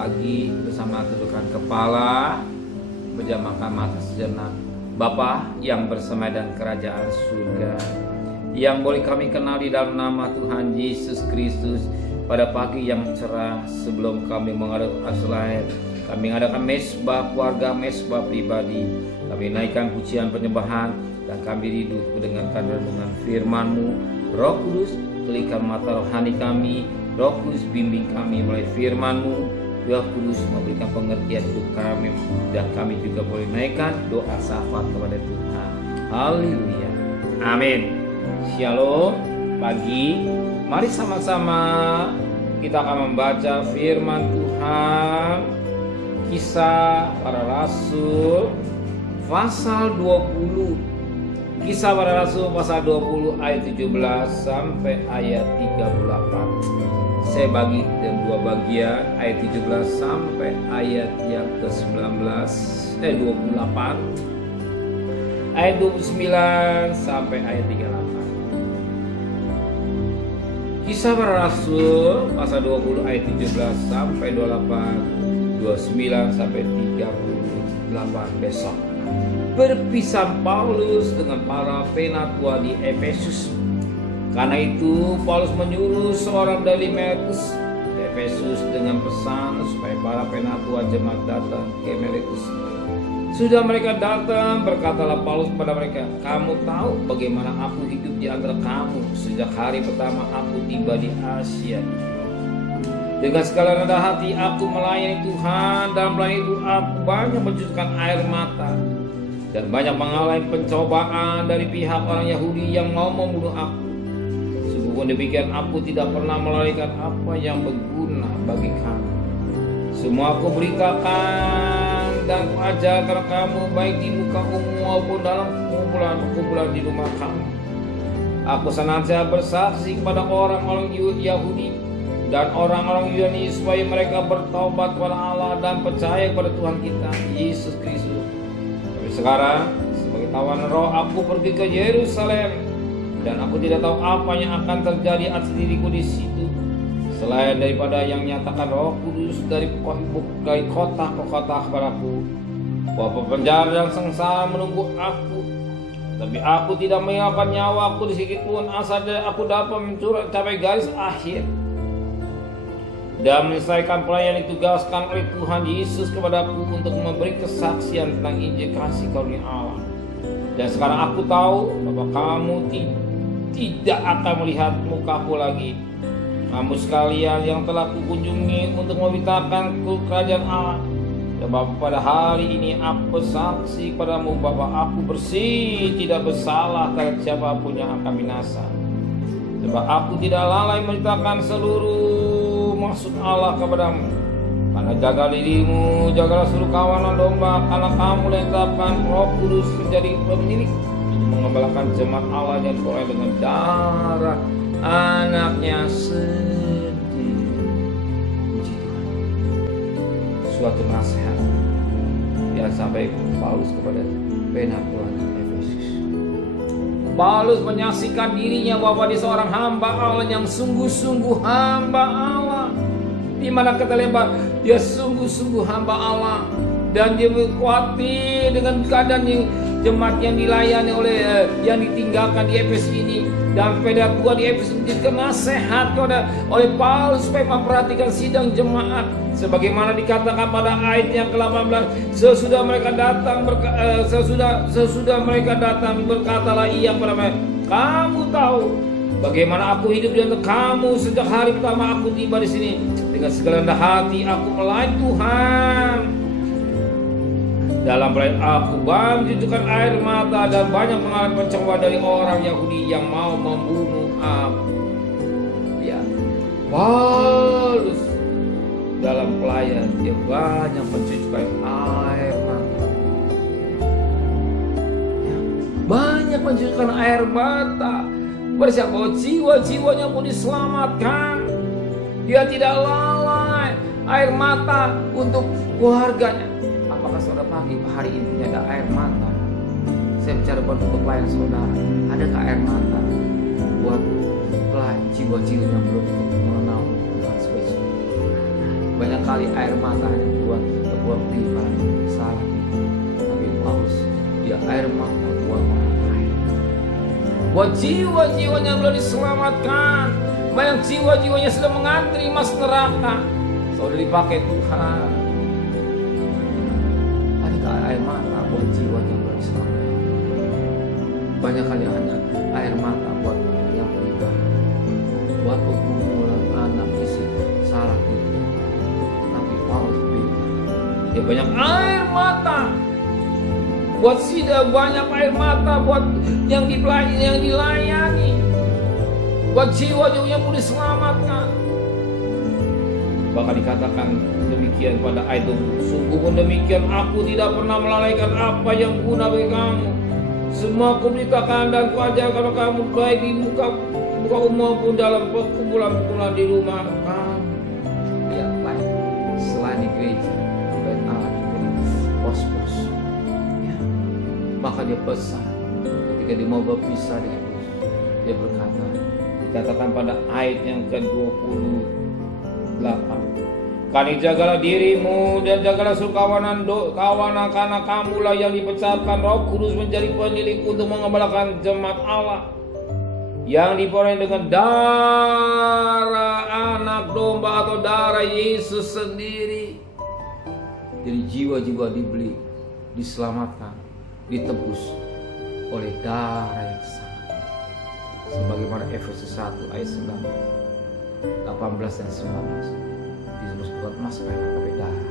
pagi bersama tundukkan kepala, pejamkan mata sejenak. Bapa yang bersama dan kerajaan surga, yang boleh kami kenal di dalam nama Tuhan Yesus Kristus, pada pagi yang cerah sebelum kami mengadakan aslahir, kami mengadakan mesbah keluarga, mesbah pribadi, kami naikkan pujian penyembahan, dan kami rindu mendengarkan renungan firman-Mu. Roh Kudus, kelikan mata rohani kami, Roh Kudus bimbing kami melalui firman-Mu. Roh Kudus memberikan pengertian hidup kami, dan kami juga boleh naikkan doa syafaat kepada Tuhan. Haleluya, amin. Shalom. Pagi, mari sama-sama kita akan membaca firman Tuhan. Kisah Para Rasul pasal 20. Kisah Para Rasul pasal 20 ayat 17 sampai ayat 38. Saya bagi dalam dua bagian, ayat 17 sampai ayat yang ke-28, ayat 29 sampai ayat 38. Kisah Para Rasul pasal 20 ayat 17 sampai 28, 29 sampai 38 besok. Berpisah Paulus dengan para penatua di Efesus. Karena itu Paulus menyuruh seorang dari Miletus ke Efesus dengan pesan supaya para penatua jemaat datang ke Miletus. Sudah mereka datang, berkatalah Paulus kepada mereka, "Kamu tahu bagaimana aku hidup di antara kamu sejak hari pertama aku tiba di Asia. Dengan segala rendah hati aku melayani Tuhan, dan melayani itu aku banyak mencucurkan air mata dan banyak mengalami pencobaan dari pihak orang Yahudi yang mau membunuh aku. Sungguh demikian aku tidak pernah melarikan apa yang berguna bagi kamu. Semua aku beritakan dan kuajarkan kamu, baik di muka umum maupun dalam kumpulan di rumah kamu. Aku senantiasa bersaksi kepada orang-orang Yahudi dan orang-orang Yunani supaya mereka bertobat kepada Allah dan percaya kepada Tuhan kita Yesus Kristus. Tapi sekarang sebagai tawanan roh aku pergi ke Yerusalem, dan aku tidak tahu apa yang akan terjadi atas diriku di situ, selain daripada yang nyatakan Roh Kudus dari kota ke kota kepadaku, bahwa penjara dan sengsara menunggu aku. Tapi aku tidak meninggalkan nyawaku di sedikit pun, asal aku dapat mencapai garis akhir dan menyelesaikan pelayanan ditugaskan oleh Tuhan Yesus kepadaku untuk memberi kesaksian tentang Injil kasih karunia Allah. Dan sekarang aku tahu bahwa kamu tidak akan melihat mukaku lagi. Kamu sekalian yang telah kukunjungi untuk memberitakan kerajaan Allah. Sebab pada hari ini aku bersaksi padamu bahwa aku bersih, tidak bersalah terhadap siapapun yang akan binasa. Sebab aku tidak lalai memberitakan seluruh maksud Allah kepadamu. Karena jaga dirimu, jagalah seluruh kawanan domba, karena kamu ditetapkan Roh Kudus menjadi pemilik mengembalakan jemaat Allah yang diperoleh dengan darah anaknya sendiri. Puji Tuhan. Suatu nasihat yang sampai Paulus kepada penatua Efesus. Paulus menyaksikan dirinya bahwa dia seorang hamba Allah yang sungguh-sungguh hamba Allah. Di mana kata lebar, dia sungguh-sungguh hamba Allah, dan dia khawatir dengan keadaan jemaat yang dilayani oleh yang ditinggalkan di Efesus ini, dan penatua di Efesus menjadikan nasihat oleh Paulus supaya memperhatikan sidang jemaat, sebagaimana dikatakan pada ayat yang ke-18. Sesudah mereka datang berkatalah ia kepada mereka, "Kamu tahu bagaimana aku hidup di antara kamu sejak hari pertama aku tiba di sini. Dengan segala rendah hati aku melayani Tuhan. Dalam pelayanan aku banyak mencucurkan air mata dan banyak mengalami pencobaan dari orang Yahudi yang mau membunuh aku." Ya, Paulus dalam pelayanan dia banyak mencucurkan air mata. Ya, banyak mencucurkan air mata. Bersiapa jiwa-jiwanya pun diselamatkan. Dia tidak lalai air mata untuk keluarganya. Apakah saudara pagi hari ini punya ada air mata? Saya bicara buat untuk pelayan saudara. Adakah air mata buat pelayan jiwa-jiwa yang belum mengenal Tuhan sebagai Tuhan? Banyak kali air mata hanya buat pribadi, salah. Tapi Paulus, dia air mata buat orang lain, buat jiwa-jiwanya yang belum diselamatkan. Banyak jiwa-jiwanya sudah mengantri masuk neraka, sudah dipakai Tuhan. Adakah air mata buat jiwa yang belum diselamatkan? Banyak kali hanya air mata buat yang pribadi, buat pergumulan anak istri, salah itu. Tapi Paulus beda, dia banyak air mata buat sida, banyak air mata buat yang dilayani, buat jiwa-jiwa yang mau diselamatkan. Bahkan dikatakan demikian pada ayat itu, sungguh pun demikian, aku tidak pernah melalaikan apa yang guna bagi kamu. Semua kuberitakan dan kuajarkan kamu, baik di muka umum maupun dalam perkumpulan-perkumpulan di rumah kamu. Lihat lain selain di gereja, baik Allah juga di pos-pos. Ya. Maka dia pesan ketika dia mau berpisah dengan Yesus, dia berkata, dikatakan pada ayat yang ke-28, kani jagalah dirimu dan jagalah kawanan karena kamulah yang dipecatkan Roh Kudus menjadi penilik untuk mengembalakan jemaat Allah yang diperoleh dengan darah anak domba atau darah Yesus sendiri. Jadi jiwa-jiwa dibeli, diselamatkan, ditebus oleh darah yang sangat, sebagaimana Efesus 1 ayat 18 dan 19. Disebut buat mas merah tapi darah.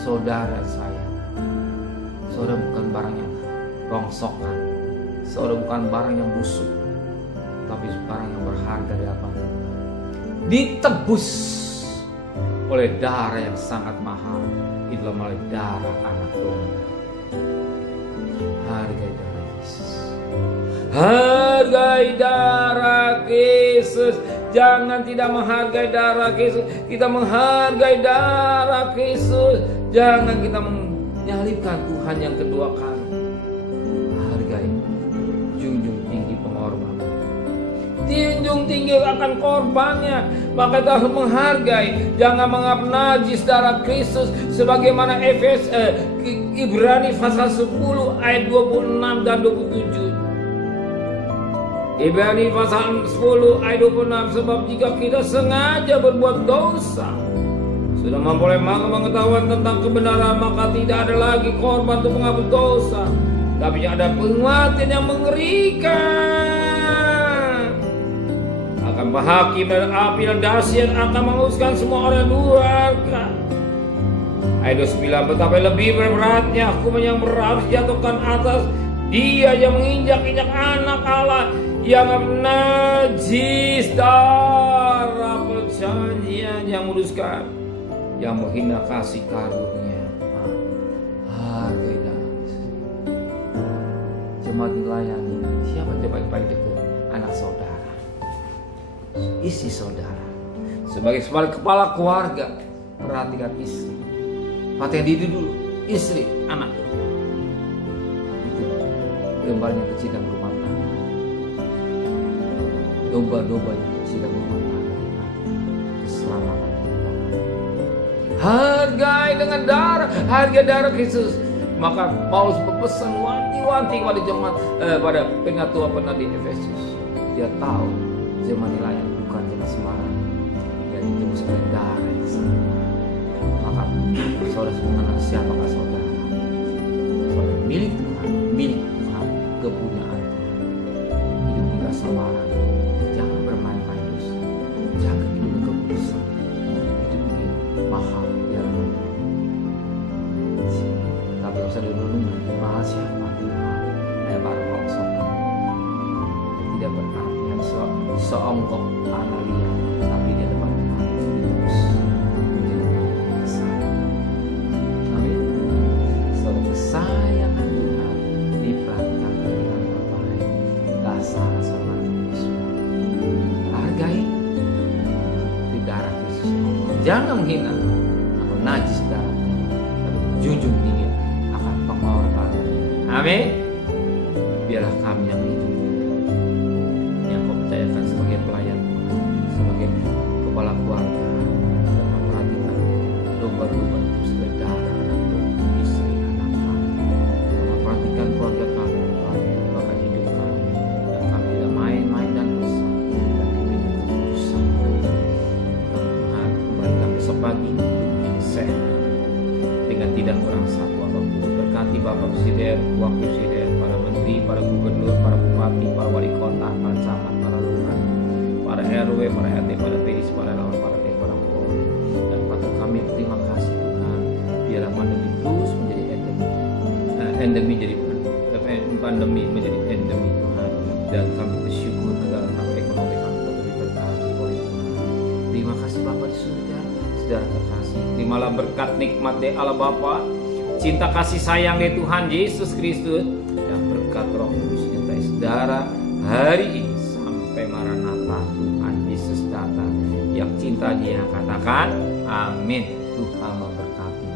Saudara saya, saudara bukan barang yang rongsokan, saudara bukan barang yang busuk, tapi barang yang berharga di hadapan Tuhan. Ditebus oleh darah yang sangat mahal, itulah melalui darah anak domba. Hargai darah Yesus, hargai darah Yesus. Jangan tidak menghargai darah Yesus. Kita menghargai darah Yesus. Jangan kita menyalibkan Tuhan yang kedua kali. Hargai, junjung tinggi pengorbanan, junjung tinggi akan korbannya. Maka kita harus menghargai. Jangan menganggap najis darah Kristus, sebagaimana Ibrani pasal 10 ayat 26 dan 27. Ibrani pasal 10 ayat 26, sebab jika kita sengaja berbuat dosa, sudah memperoleh pengetahuan tentang kebenaran, maka tidak ada lagi korban untuk menghapus dosa, tapi ada penguatan yang mengerikan. Akan hakim dan api dan dahsyat akan menghapuskan semua orang durhaka. Ayat 29, betapa lebih beratnya hukuman yang harus dijatuhkan atas dia yang menginjak-injak anak Allah, yang najis darah perjanjian, yang menguduskan, yang menghina kasih karunia. Hargai darah. Jemaat dilayani. Siapa jemaat paling dekat? Anak saudara, istri saudara. Sebagai kepala keluarga, perhatikan istri. Perhatikan diri dulu, istri, anak. Itu gambarnya kecil dan rumah tangga. Domba-domba yang kecil dan rumah tangga, keselamatan. Hargai dengan darah, harga darah Kristus. Maka Paulus berpesan wanti-wanti pada jemaat, pada pengatua pernah di Efesus. Dia tahu jemaat nilainya bukan jemaat sembarang, yang ditebus oleh darah yang sama. Maka saudara mengenal siapakah saudara? Saudara milik Tuhan, milik Tuhan, kepunyaan Tuhan. Hidup tidak sembarang. Jangan bermain-main dosa. Jangan hidup kekudusan. Hidup ini mahal ya. Tapi tidak usah direnungkan. Mahal siapa? Baru kau sopan. Tidak berarti seonggok analia, tapi dia dapat terus. Amin. Kesayangan Tuhan diperhatikan dengan terbaik. Dasar sama Yesus. Hargai di darah Yesus. Jangan menghina atau najis darah, tapi junjung tinggi akan pengorbanan. Amin. Biarlah kami yang hidup, yang kau percayakan sebagai pelayan Tuhan, sebagai kepala keluarga, sehat dengan tidak kurang satu apapun. Berkati Bapak Presiden, Wakil Presiden, para Menteri, para Gubernur, para Bupati, para Wali Kota, para Camat, para Lurah, para RW, para RT, para PDIS, para relawan, para para Polri. Dan patut kami terima kasih Tuhan, biarlah pandemi terus menjadi pandemi menjadi endemi Tuhan. Dan kami bersyukur negara kami, ekonomi kami tetap diberkati oleh Tuhan. Terima kasih Bapa di surga, saudara terkasih. Terimalah berkat nikmat dari Allah Bapa, cinta kasih sayang dari Tuhan Yesus Kristus, dan berkat Roh Kudus menyertai saudara hari ini sampai Maranatha Tuhan Yesus datang. Yang cinta dia katakan amin. Tuhan memberkati.